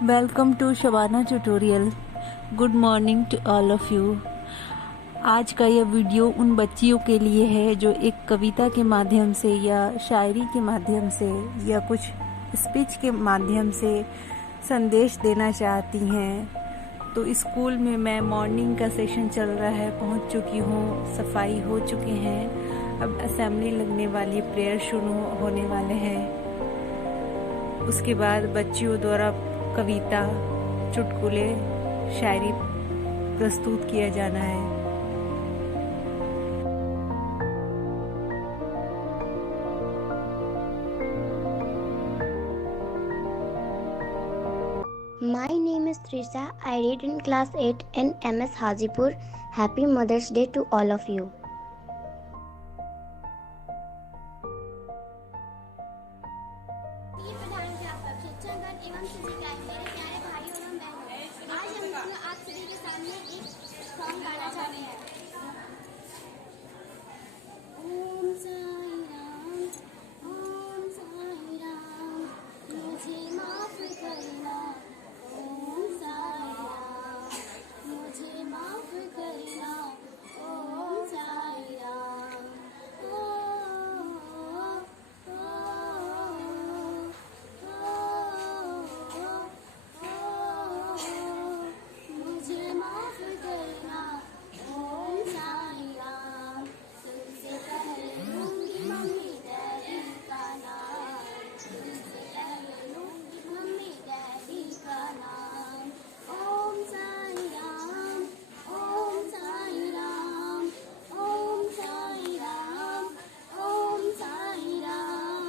Welcome to Shabana tutorial. Good morning to all of you. आज का यह वीडियो उन बच्चियों के लिए है जो एक कविता के माध्यम से या शायरी के माध्यम से या कुछ स्पीच के माध्यम से संदेश देना चाहती हैं। तो स्कूल में मैं मॉर्निंग का सेशन चल रहा है, पहुंच चुकी हूं, सफाई हो चुके हैं। अब असेंबली लगने वाली, प्रेयर शुरू होने वाले हैं। उसके बाद बच्चियों द्वारा कविता, चुटकुले, शायरी प्रस्तुत किया जाना है। My name is Trisha. I read in class 8 in MS Hajipur. Happy Mother's Day to all of you. एवं शिक्षिकाएं, मेरे प्यारे भाई एवं बहनों, आज हम लोग आप सभी के सामने एक सॉन्ग गाना चाहते हैं। ओम साई राम, ओम साई राम, मुझे माफ करना। ओम साई राम, मुझे माफ करना। ओम साई राम, मुझे माफ करना। ओम साई राम, तुमसे पहले लूंगी मम्मी डैडी का नाम। तुमसे पहले लूंगी मम्मी डैडी का नाम। ओम साई राम, ओम साई राम, ओम साई राम, ओम साई राम।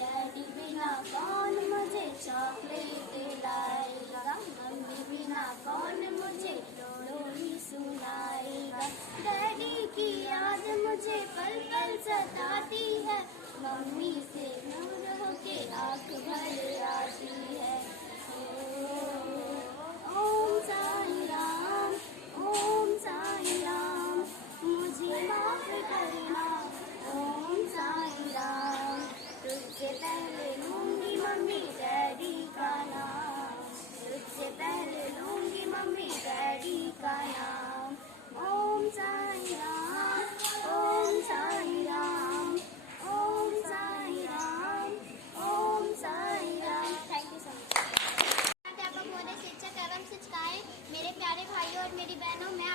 डैडी बिना कौन मुझे चॉकलेट लाएगा, मम्मी बिना कौन मुझे लोरी सुनाएगा। डैडी की याद मुझे पल पल सताती है, मम्मी से दूर होके आँख भर आती है। ओम साई राम, ओम साई राम, मुझे माफ करना। ओम साई राम, तुझसे पहले लूंगी मम्मी डैडी का नाम। तुझसे पहले लूंगी मम्मी डैडी का नाम। Om Sai Ram, Om Sai Ram, Om Sai Ram, Om Sai Ram. Thank you so much. अध्यापक महोदय, शिक्षक एवं शिक्षिकाएं, मेरे प्यारे भाइयों और मेरी बहनों, मैं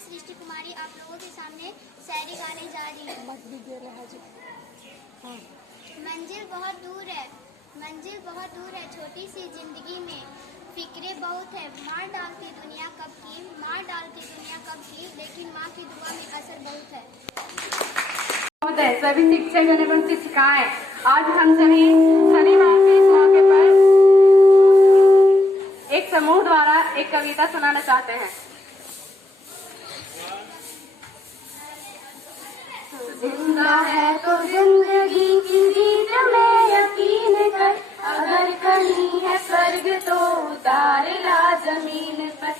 सृष्टि कुमारी आप लोगों के सामने शायरी गाने जा रही हूँ। मंजिल बहुत दूर है, मंजिल बहुत दूर है छोटी सी जिंदगी में। फिक्रें बहुत है, मार डालती दुनिया कब की, मार डालती दुनिया कब की, लेकिन माँ की दुआ में असर बहुत है। सभी शिक्षक एवं शिक्षिकाएं, आज हम सभी शनिवार के इस मौके पर एक समूह द्वारा एक कविता सुनाना चाहते हैं। जिंदा है तो जिंदगी की जीत में यकीन कर, अगर कहीं है स्वर्ग तो उतार ला जमीन पर।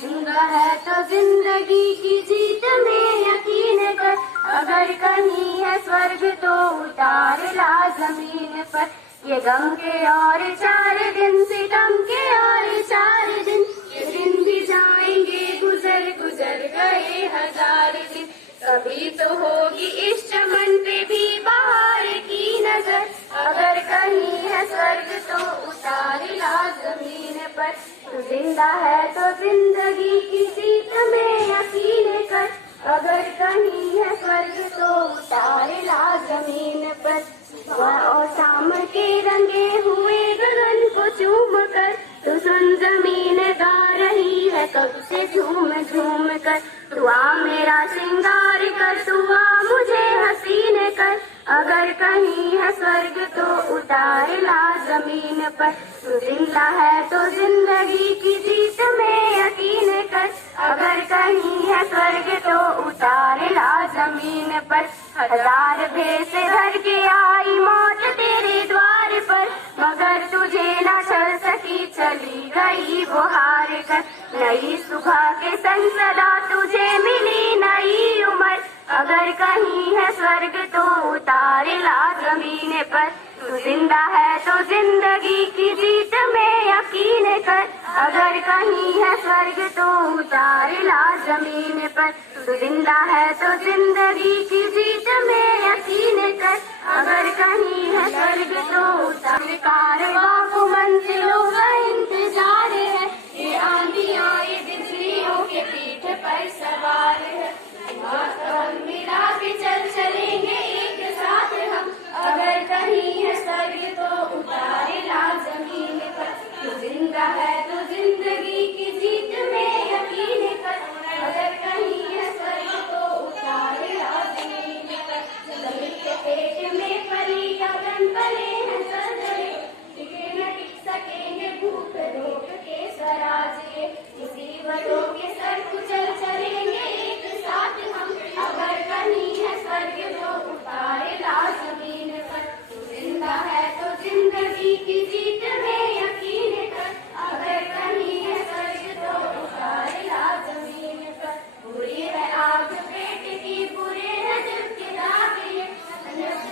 जिंदा है तो जिंदगी की जीत में यकीन कर, अगर कहीं है स्वर्ग तो उतार ला जमीन पर। ये गम के और 4 दिन, सितम के और 4 दिन, ये दिन भी जाएंगे गुजर गुजर गए 1000 दिन। कभी तो होगी इस चमन पे भी बहार की नजर, अगर कहीं है स्वर्ग तो उतार ला जमीन पर। तू जिंदा है तो जिंदगी की जीत में यकीन कर, अगर कहीं है स्वर्ग तो उतार ला जमीन पर। सुबह और शाम के रंगे हुए गगन को चूम कर, तू सुन जमीन गा रही है कब से झूम झूम कर। तू आ मेरा श्रृंगार कर, तू आ मुझे हसीन कर, अगर कहीं है स्वर्ग तो उतार ला जमीन पर। तू जिंदा है तो जिंदगी की जीत में यकीन कर, अगर कहीं है स्वर्ग तो उतार ला जमीन पर। 1000 भेष धर के आई मौत तेरे द्वार पर, मगर तुझे न चल सकी, चली गई वो हार कर। नई सुबह के संग सदा तुझे मिली नई उम्र, अगर कहीं है स्वर्ग तो उतार ला जमीन पर। तू जिंदा है तो जिंदगी की जीत में यकीन यकीन कर, अगर कहीं है स्वर्ग तो उतार ला जमीन पर। तू जिंदा है तो जिंदगी की जीत में यकीन कर, अगर कहीं है स्वर्ग तो उतार। कारवां को मंजिलों का इंतजार है, ये आंधियां ये बिजलियों के पीठ पर सवार है। हम मिला के चलेंगे एक साथ हम, अगर कहीं है स्वर्ग तो उतारे ला जमीन पर। तू जिंदा है तो जिंदगी की जीत में यकीन कर, अगर कहीं है स्वर्ग तो उतारे ला जमीन पर। जमीन के पेट में पली अगन पले हैं सरदरे, टिके न टिक सकेंगे भूख रोक के स्वराज्य। मुसीबतों के सर कुचल चलेंगे एक साथ हम, अगर कहीं है स्वर्ग तो उतारे ला जमीन पर। तू जिंदा है तो जिंदगी की जीत में यकीन कर, अगर कहीं है स्वर्ग तो उतारे ला जमीन पर। बुरी है आग पेट की बुरे है दिल के दाग, ये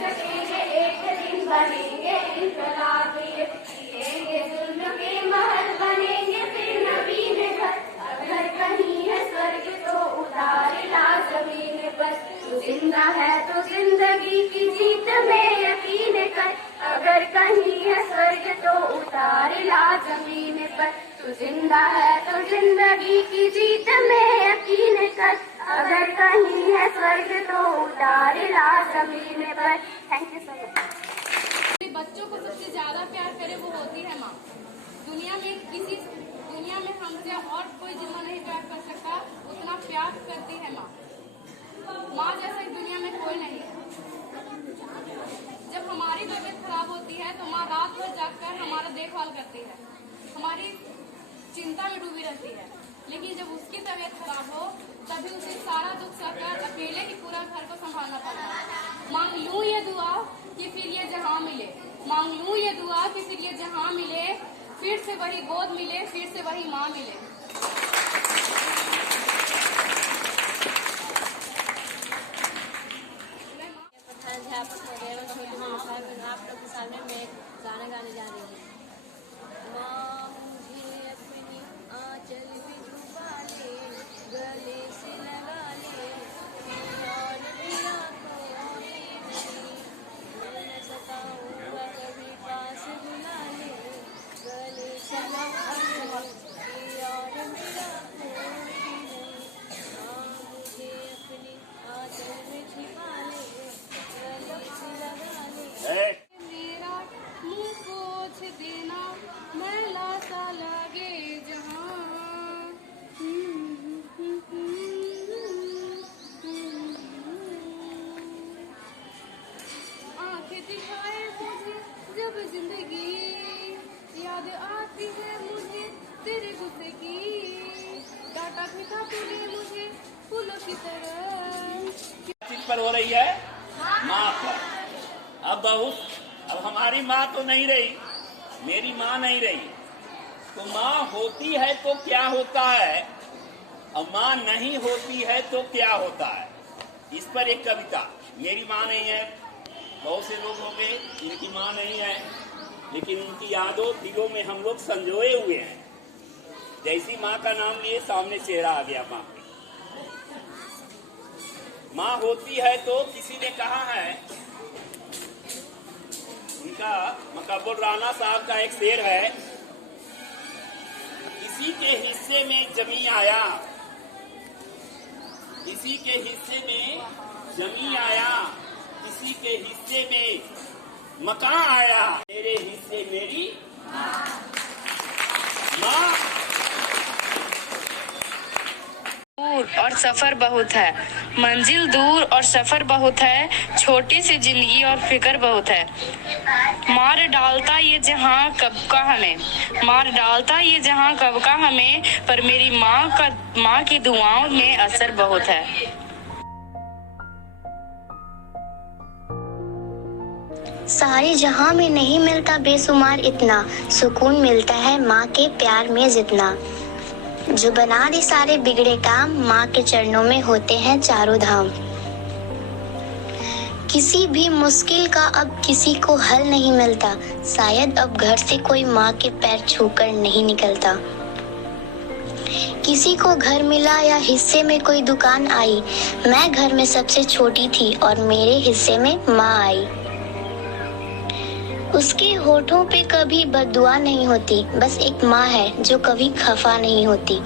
सकेंगे एक दिन बनेंगे इनकलाब, ये जिएंगे जुल्म के महल बनेंगे फिर नबी में घर, अगर कहीं है स्वर्ग तो उतारे ला जमीन पर। तू जिंदा है तो जिंदगी की जीत में यकीन कर, अगर कहीं है स्वर्ग तो उतारे ला जमीन पर। तू जिंदा है तो जिंदगी की जीत में यकीन कर, अगर कहीं है स्वर्ग तो उतारे ला जमीन पर। Thank you so much. बच्चों को सबसे ज्यादा प्यार करे वो होती है माँ। दुनिया में हमसे और कोई जितना नहीं प्यार कर सकता उतना प्यार करती है माँ। माँ जैसा इस दुनिया में कोई नहीं है। जब हमारी तबीयत खराब होती है तो माँ रात भर जागकर हमारा देखभाल करती है, हमारी चिंता में डूबी रहती है। लेकिन जब उसकी तबीयत खराब हो तभी उसे सारा दुख सहकर अकेले ही पूरा घर को संभालना पड़ता है। मांग लूं ये दुआ कि फिर ये जहां मिले, मांग लूं ये दुआ कि फिर ये जहां मिले, फिर से वही गोद मिले, फिर से वही माँ मिले। अध्यापक वगैरह छोटे मोटे आप लोग के सामने मैं एक गाना गाने जा रही हूँ। माँ मुझे अपनी आंचल में छुपा ले, गले से लगा ले, और मेरा कोई नहीं, मैं न सताऊंगा कभी पास बुला ले, गले से लगा ले, और मेरा कोई नहीं, माँ मुझे अपनी आंचल में छिपा ले, मेरा मुँह पोछ देना मैला सा लगे जहाँ, आंखें दिखाए मुझे जब जिंदगी, याद आती है मुझे तेरे गुस्से की, डांटा फेंका तूने मुझे फूलों की तरह। चीज पर हो रही है माँ पर। अब हमारी माँ तो नहीं रही, मेरी माँ नहीं रही, तो माँ होती है तो क्या होता है, अब माँ नहीं होती है तो क्या होता है। इस पर एक कविता। मेरी माँ नहीं है, बहुत से लोग होंगे जिनकी माँ नहीं है, लेकिन उनकी यादों दिलों में हम लोग संजोए हुए हैं। जैसी माँ का नाम लिए सामने चेहरा आ गया माँ। माँ होती है तो किसी ने कहा है, उनका मकबुल राना साहब का एक शेर है, किसी के हिस्से में जमी आया, किसी के हिस्से में जमी आया, किसी के हिस्से में मकान आया, मेरे हिस्से मेरी माँ। दूर और सफर बहुत है, मंजिल दूर और सफर बहुत है, छोटी सी जिंदगी और फिक्र बहुत है। मार डालता ये जहां कब का हमें, मार डालता ये जहां कब का हमें, पर मेरी माँ की दुआओं में असर बहुत है। सारी जहां में नहीं मिलता बेशुमार इतना, सुकून मिलता है माँ के प्यार में जितना। जो बना दे सारे बिगड़े काम, माँ के चरणों में होते हैं चारों धाम। किसी भी मुश्किल का अब किसी को हल नहीं मिलता। शायद अब घर से कोई माँ के पैर छूकर नहीं निकलता। किसी को घर मिला या हिस्से में कोई दुकान आई। मैं घर में सबसे छोटी थी और मेरे हिस्से में माँ आई। उसके होठों पे कभी बददुआ नहीं होती, बस एक माँ है जो कभी खफा नहीं होती।